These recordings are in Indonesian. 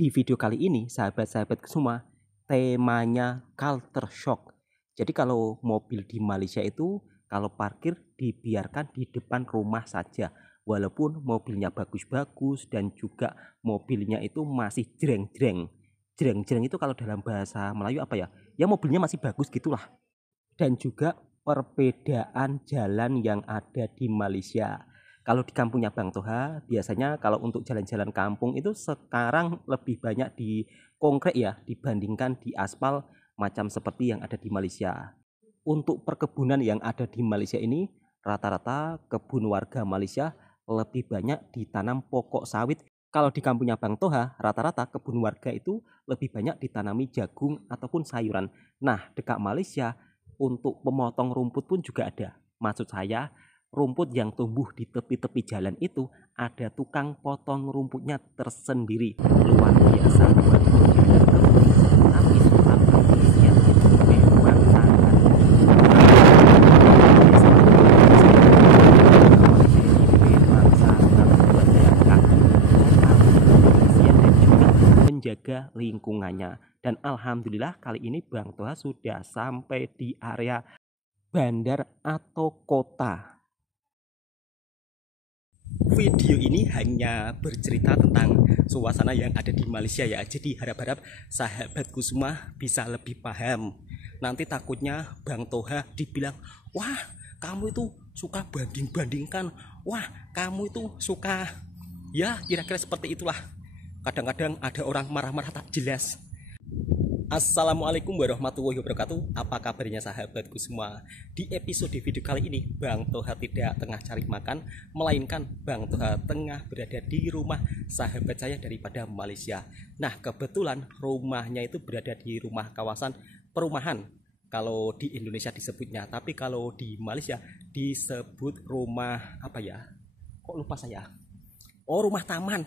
Di video kali ini, sahabat-sahabat semua, temanya culture shock. Jadi kalau mobil di Malaysia itu kalau parkir dibiarkan di depan rumah saja. Walaupun mobilnya bagus-bagus dan juga mobilnya itu masih jreng-jreng. Jreng-jreng itu kalau dalam bahasa Melayu apa ya? Ya mobilnya masih bagus gitulah. Dan juga perbedaan jalan yang ada di Malaysia. Kalau di kampungnya Bang Toha, biasanya kalau untuk jalan-jalan kampung itu sekarang lebih banyak di konkret ya dibandingkan di aspal macam seperti yang ada di Malaysia. Untuk perkebunan yang ada di Malaysia ini, rata-rata kebun warga Malaysia lebih banyak ditanam pokok sawit. Kalau di kampungnya Bang Toha, rata-rata kebun warga itu lebih banyak ditanami jagung ataupun sayuran. Nah, dekat Malaysia, untuk pemotong rumput pun juga ada. Maksud saya, rumput yang tumbuh di tepi-tepi jalan itu ada tukang potong rumputnya tersendiri. Luar biasa buat jalan kebun, tapi soal kebersihan itu memang sangat menjaga lingkungannya. Dan alhamdulillah kali ini Bang Toha sudah sampai di area bandar atau kota. Video ini hanya bercerita tentang suasana yang ada di Malaysia ya. Jadi harap-harap sahabatku semua bisa lebih paham. Nanti takutnya Bang Toha dibilang, wah kamu itu suka banding-bandingkan. Wah kamu itu suka, ya kira-kira seperti itulah. Kadang-kadang ada orang marah-marah tak jelas. Assalamualaikum warahmatullahi wabarakatuh. Apa kabarnya sahabatku semua? Di episode video kali ini Bang Toha tidak tengah cari makan, melainkan Bang Toha tengah berada di rumah sahabat saya daripada Malaysia. Nah kebetulan rumahnya itu berada di rumah kawasan perumahan. Kalau di Indonesia disebutnya, tapi kalau di Malaysia disebut rumah apa ya? Kok lupa saya? Oh, rumah taman.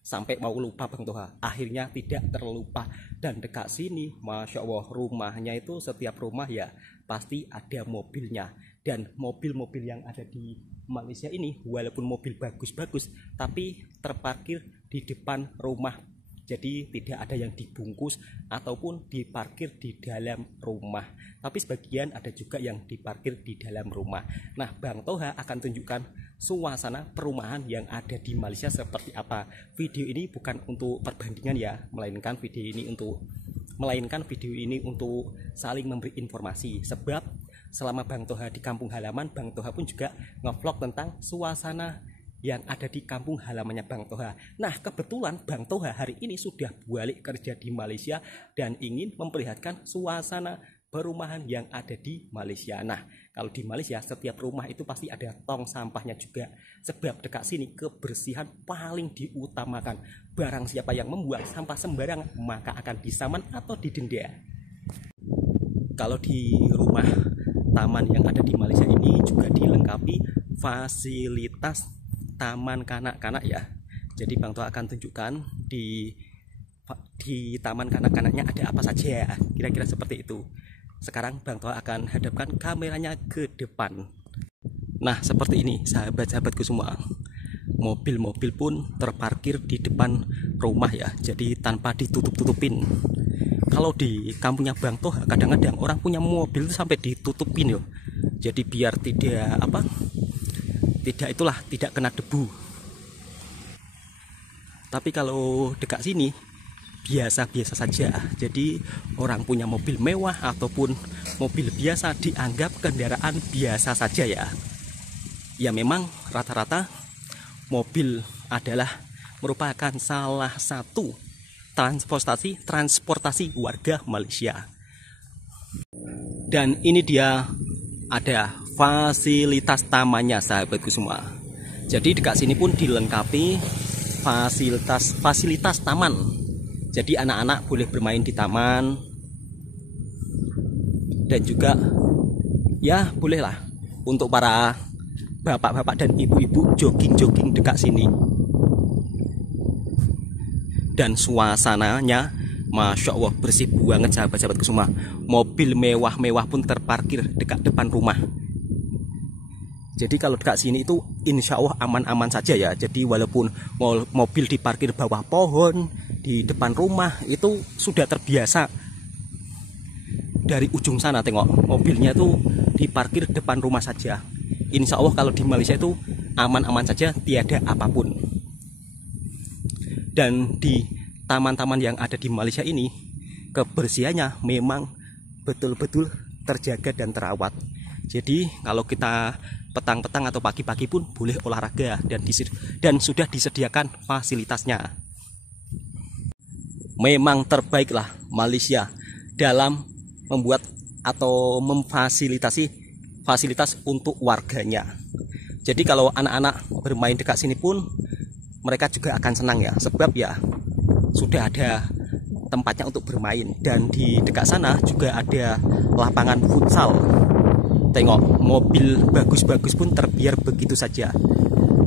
Sampai mau lupa Bang Toha, akhirnya tidak terlupa. Dan dekat sini Masya Allah rumahnya itu setiap rumah ya pasti ada mobilnya. Dan mobil-mobil yang ada di Malaysia ini walaupun mobil bagus-bagus tapi terparkir di depan rumah. Jadi tidak ada yang dibungkus ataupun diparkir di dalam rumah. Tapi sebagian ada juga yang diparkir di dalam rumah. Nah Bang Toha akan tunjukkan suasana perumahan yang ada di Malaysia seperti apa. Video ini bukan untuk perbandingan ya, melainkan video ini untuk saling memberi informasi. Sebab selama Bang Toha di kampung halaman, Bang Toha pun juga ngevlog tentang suasana yang ada di kampung halamannya Bang Toha. Nah kebetulan Bang Toha hari ini sudah balik kerja di Malaysia dan ingin memperlihatkan suasana perumahan yang ada di Malaysia. Nah kalau di Malaysia setiap rumah itu pasti ada tong sampahnya juga. Sebab dekat sini kebersihan paling diutamakan. Barang siapa yang membuang sampah sembarangan maka akan disaman atau didenda. Kalau di rumah taman yang ada di Malaysia ini juga dilengkapi fasilitas taman kanak-kanak ya. Jadi Bang Toha akan tunjukkan di taman kanak-kanaknya ada apa saja. Kira-kira seperti itu. Sekarang Bang Toha akan hadapkan kameranya ke depan. Nah seperti ini sahabat-sahabatku semua. Mobil-mobil pun terparkir di depan rumah ya. Jadi tanpa ditutup-tutupin. Kalau di kampungnya Bang Toha kadang-kadang orang punya mobil itu sampai ditutupin yo. Jadi biar tidak kena debu. Tapi kalau dekat sini biasa-biasa saja. Jadi orang punya mobil mewah ataupun mobil biasa dianggap kendaraan biasa saja ya. Ya memang rata-rata mobil adalah merupakan salah satu transportasi warga Malaysia. Dan ini dia ada fasilitas tamannya sahabatku semua. Jadi dekat sini pun dilengkapi fasilitas taman. Jadi anak-anak boleh bermain di taman. Dan juga ya bolehlah untuk para bapak-bapak dan ibu-ibu jogging-jogging dekat sini. Dan suasananya Masya Allah bersih banget sahabat-sahabatku semua. Mobil mewah-mewah pun terparkir dekat depan rumah. Jadi kalau dekat sini itu insya Allah aman-aman saja ya. Jadi walaupun mobil diparkir bawah pohon, di depan rumah itu sudah terbiasa. Dari ujung sana tengok mobilnya itu diparkir depan rumah saja. Insya Allah kalau di Malaysia itu aman-aman saja, tiada apapun. Dan di taman-taman yang ada di Malaysia ini kebersihannya memang betul-betul terjaga dan terawat. Jadi kalau kita petang-petang atau pagi-pagi pun boleh olahraga dan sudah disediakan fasilitasnya. Memang terbaiklah Malaysia dalam membuat atau memfasilitasi fasilitas untuk warganya. Jadi kalau anak-anak bermain dekat sini pun mereka juga akan senang ya, sebab ya sudah ada tempatnya untuk bermain. Dan di dekat sana juga ada lapangan futsal. Tengok mobil bagus-bagus pun terbiar begitu saja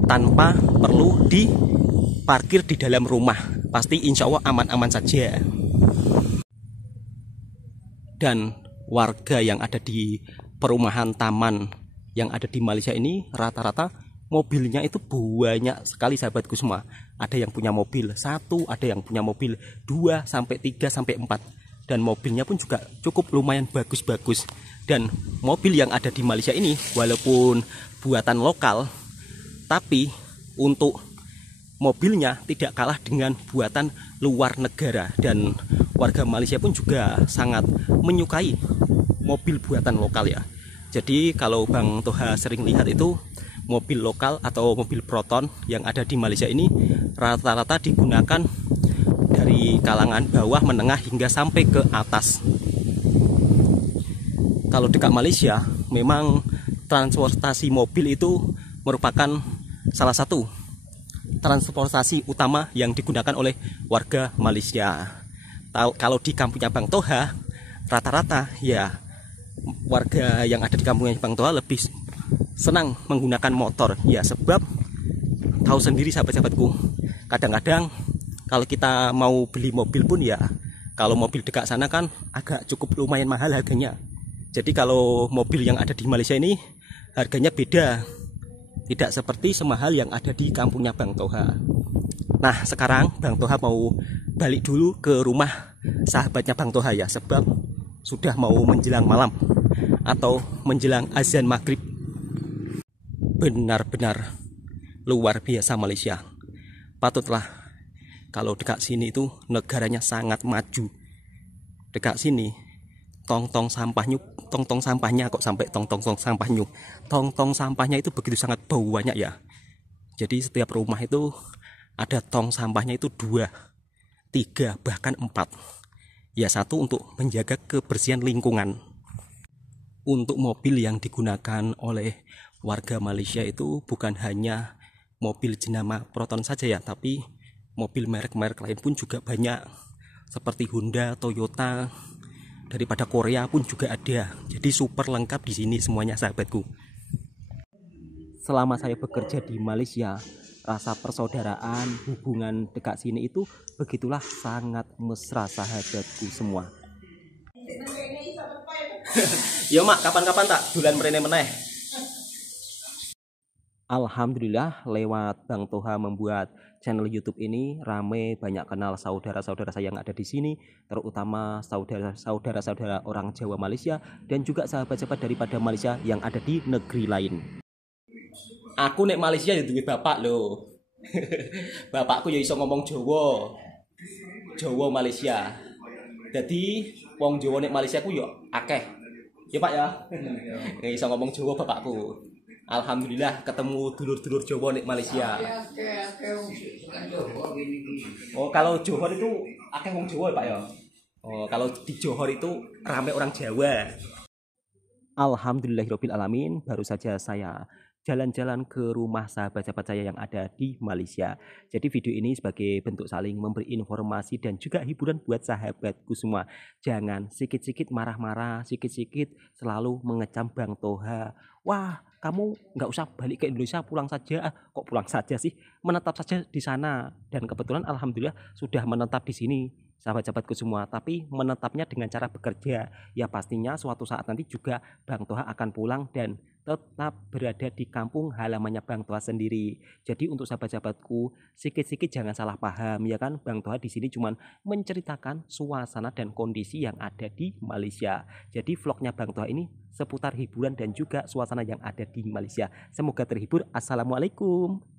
tanpa perlu diparkir di dalam rumah. Pasti insya Allah aman-aman saja. Dan warga yang ada di perumahan taman yang ada di Malaysia ini rata-rata mobilnya itu banyak sekali sahabatku semua. Ada yang punya mobil 1, ada yang punya mobil 2 sampai 3 sampai 4. Dan mobilnya pun juga cukup lumayan bagus-bagus. Dan mobil yang ada di Malaysia ini walaupun buatan lokal, tapi untuk mobilnya tidak kalah dengan buatan luar negara. Dan warga Malaysia pun juga sangat menyukai mobil buatan lokal ya. Jadi kalau Bang Toha sering lihat itu mobil lokal atau mobil Proton yang ada di Malaysia ini rata-rata digunakan dari kalangan bawah, menengah hingga sampai ke atas. Kalau dekat Malaysia memang transportasi mobil itu merupakan salah satu transportasi utama yang digunakan oleh warga Malaysia. Kalau di kampungnya Bang Toha rata-rata ya warga yang ada di kampungnya Bang Toha lebih senang menggunakan motor ya, sebab tahu sendiri sahabat-sahabatku, kadang-kadang kalau kita mau beli mobil pun ya, kalau mobil dekat sana kan agak cukup lumayan mahal harganya. Jadi kalau mobil yang ada di Malaysia ini harganya beda, tidak seperti semahal yang ada di kampungnya Bang Toha. Nah sekarang Bang Toha mau balik dulu ke rumah sahabatnya Bang Toha ya, sebab sudah mau menjelang malam atau menjelang azan maghrib. Benar-benar luar biasa Malaysia. Patutlah kalau dekat sini itu negaranya sangat maju. Dekat sini tong-tong sampahnya kok sampai tong-tong sampahnya. Tong-tong sampahnya itu begitu sangat bau banyak ya. Jadi setiap rumah itu ada tong sampahnya itu 2, 3, bahkan 4. Ya, 1 untuk menjaga kebersihan lingkungan. Untuk mobil yang digunakan oleh warga Malaysia itu bukan hanya mobil jenama Proton saja ya, tapi mobil merek-merek lain pun juga banyak, seperti Honda, Toyota, daripada Korea pun juga ada. Jadi super lengkap di sini semuanya sahabatku. Selama saya bekerja di Malaysia, rasa persaudaraan, hubungan dekat sini itu begitulah sangat mesra sahabatku semua. Ya mak, kapan-kapan tak bulan merene meneh. Alhamdulillah lewat Bang Toha membuat channel YouTube ini rame, banyak kenal saudara-saudara saya yang ada di sini, terutama saudara-saudara orang Jawa Malaysia dan juga sahabat-sahabat daripada Malaysia yang ada di negeri lain. Aku nek Malaysia ya duwe bapak lho. Bapakku ya iso ngomong Jawa. Jawa Malaysia. Jadi wong Jawa nek Malaysia ku ya akeh. Ya Pak ya. Ya iso ngomong Jawa bapakku. Alhamdulillah ketemu dulur-dulur Jawa nek Malaysia. Oh, kalau Johor itu akeh wong Jawa ya Pak ya. Oh, kalau di Johor itu ramai orang Jawa. Alhamdulillahirabbil alamin, baru saja saya jalan-jalan ke rumah sahabat-sahabat saya yang ada di Malaysia. Jadi video ini sebagai bentuk saling memberi informasi dan juga hiburan buat sahabatku semua. Jangan sikit-sikit marah-marah, sikit-sikit selalu mengecam Bang Toha. Wah, kamu nggak usah balik ke Indonesia, pulang saja. Kok pulang saja sih? Menetap saja di sana. Dan kebetulan alhamdulillah sudah menetap di sini sahabat-sahabatku semua, tapi menetapnya dengan cara bekerja. Ya pastinya suatu saat nanti juga Bang Toha akan pulang dan tetap berada di kampung halamannya Bang Toha sendiri. Jadi untuk sahabat-sahabatku, sikit-sikit jangan salah paham ya kan. Bang Toha di sini cuma menceritakan suasana dan kondisi yang ada di Malaysia. Jadi vlognya Bang Toha ini seputar hiburan dan juga suasana yang ada di Malaysia. Semoga terhibur. Assalamualaikum.